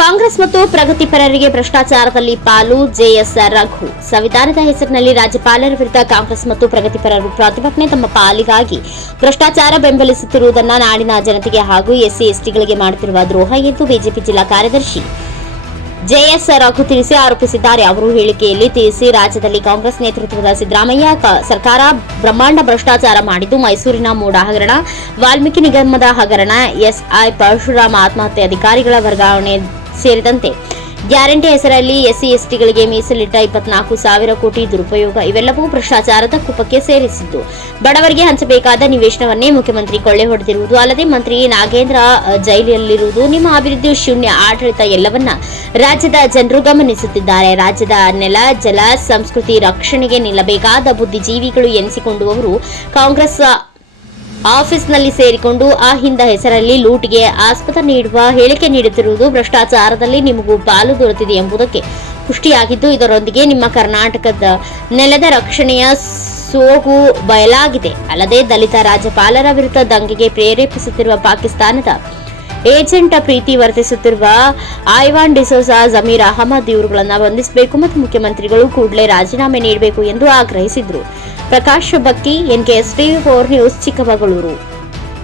ಕಾಂಗ್ರೆಸ್ ಮತ್ತು ಪ್ರಗತಿಪರರಿಗೆ ಭ್ರಷ್ಟಾಚಾರದಲ್ಲಿ ಪಾಲು ಜೆಎಸ್ ರಘು. ಸಂವಿಧಾನದ ಹೆಸರಿನಲ್ಲಿ ರಾಜ್ಯಪಾಲರ ವಿರುದ್ಧ ಕಾಂಗ್ರೆಸ್ ಮತ್ತು ಪ್ರಗತಿಪರರು ಪ್ರತಿಭಟನೆ ತಮ್ಮ ಪಾಲಿಗಾಗಿ ಭ್ರಷ್ಟಾಚಾರ ಬೆಂಬಲಿಸುತ್ತಿರುವುದನ್ನು ನಾಡಿನ ಜನತೆಗೆ ಹಾಗೂ ಎಸ್ಸಿ, ಎಸ್ಟಿಗಳಿಗೆ ಮಾಡುತ್ತಿರುವ ದ್ರೋಹ ಎಂದು ಬಿಜೆಪಿ ಜಿಲ್ಲಾ ಕಾರ್ಯದರ್ಶಿ ಜೆಎಸ್ ರಘು ತಿಳಿಸಿ ಆರೋಪಿಸಿದ್ದಾರೆ. ಅವರು ಹೇಳಿಕೆಯಲ್ಲಿ ತಿಳಿಸಿ ರಾಜ್ಯದಲ್ಲಿ ಕಾಂಗ್ರೆಸ್ ನೇತೃತ್ವದ ಸಿದ್ದರಾಮಯ್ಯ ಸರ್ಕಾರ ಬ್ರಹ್ಮಾಂಡ ಭ್ರಷ್ಟಾಚಾರ ಮಾಡಿದ್ದು, ಮೈಸೂರಿನ ಮೂಡ ಹಗರಣ, ವಾಲ್ಮೀಕಿ ನಿಗಮದ ಹಗರಣ, ಎಸ್ಐ ಪರಶುರಾಮ ಆತ್ಮಹತ್ಯೆ ಅಧಿಕಾರಿಗಳ ವರ್ಗಾವಣೆ ಸೇರಿದಂತೆ ಗ್ಯಾರಂಟಿ ಹೆಸರಲ್ಲಿ ಎಸ್ಸಿ ಎಸ್ಟಿಗಳಿಗೆ ಮೀಸಲಿಟ್ಟ ಇಪ್ಪತ್ನಾಲ್ಕು ಸಾವಿರ ಕೋಟಿ ದುರುಪಯೋಗ ಇವೆಲ್ಲವೂ ಭ್ರಷ್ಟಾಚಾರದ ಕುಪಕ್ಕೆ ಸೇರಿಸಿದ್ದು. ಬಡವರಿಗೆ ಹಂಚಬೇಕಾದ ನಿವೇಶನವನ್ನೇ ಮುಖ್ಯಮಂತ್ರಿ ಕೊಳ್ಳೆ ಹೊಡೆದಿರುವುದು ಅಲ್ಲದೆ ಮಂತ್ರಿ ನಾಗೇಂದ್ರ ಜೈಲಿನಲ್ಲಿರುವುದು ನಿಮ್ಮ ಅಭಿವೃದ್ಧಿ ಶೂನ್ಯ ಆಡಳಿತ ಎಲ್ಲವನ್ನ ರಾಜ್ಯದ ಜನರು ಗಮನಿಸುತ್ತಿದ್ದಾರೆ. ರಾಜ್ಯದ ನೆಲ, ಜಲ, ಸಂಸ್ಕೃತಿ ರಕ್ಷಣೆಗೆ ನಿಲ್ಲಬೇಕಾದ ಬುದ್ಧಿಜೀವಿಗಳು ಎನಿಸಿಕೊಂಡುವವರು ಕಾಂಗ್ರೆಸ್ ಆಫೀಸ್ನಲ್ಲಿ ಸೇರಿಕೊಂಡು ಆ ಹಿಂದ ಹೆಸರಲ್ಲಿ ಲೂಟಿಗೆ ಆಸ್ಪದ ನೀಡುವ ಹೇಳಿಕೆ ನೀಡುತ್ತಿರುವುದು ಭ್ರಷ್ಟಾಚಾರದಲ್ಲಿ ನಿಮಗೂ ಪಾಲು ದೊರೆತಿದೆ ಎಂಬುದಕ್ಕೆ ಪುಷ್ಟಿಯಾಗಿದ್ದು, ಇದರೊಂದಿಗೆ ನಿಮ್ಮ ಕರ್ನಾಟಕದ ನೆಲದ ರಕ್ಷಣೆಯ ಸೋಗು ಬಯಲಾಗಿದೆ. ಅಲ್ಲದೆ ದಲಿತ ರಾಜ್ಯಪಾಲರ ವಿರುದ್ಧ ದಂಗೆಗೆ ಪ್ರೇರೇಪಿಸುತ್ತಿರುವ ಪಾಕಿಸ್ತಾನದ ಏಜೆಂಟ ಪ್ರೀತಿ ವರ್ತಿಸುತ್ತಿರುವ ಐವಾನ್ ಡಿಸೋಸಾ ಜಮೀರ್ ಅಹಮದ್ ಇವರುಗಳನ್ನು ಬಂಧಿಸಬೇಕು ಮತ್ತು ಮುಖ್ಯಮಂತ್ರಿಗಳು ಕೂಡಲೇ ರಾಜೀನಾಮೆ ನೀಡಬೇಕು ಎಂದು ಆಗ್ರಹಿಸಿದರು. Prakash Bakki NKS TV four news Chikkamagaluru.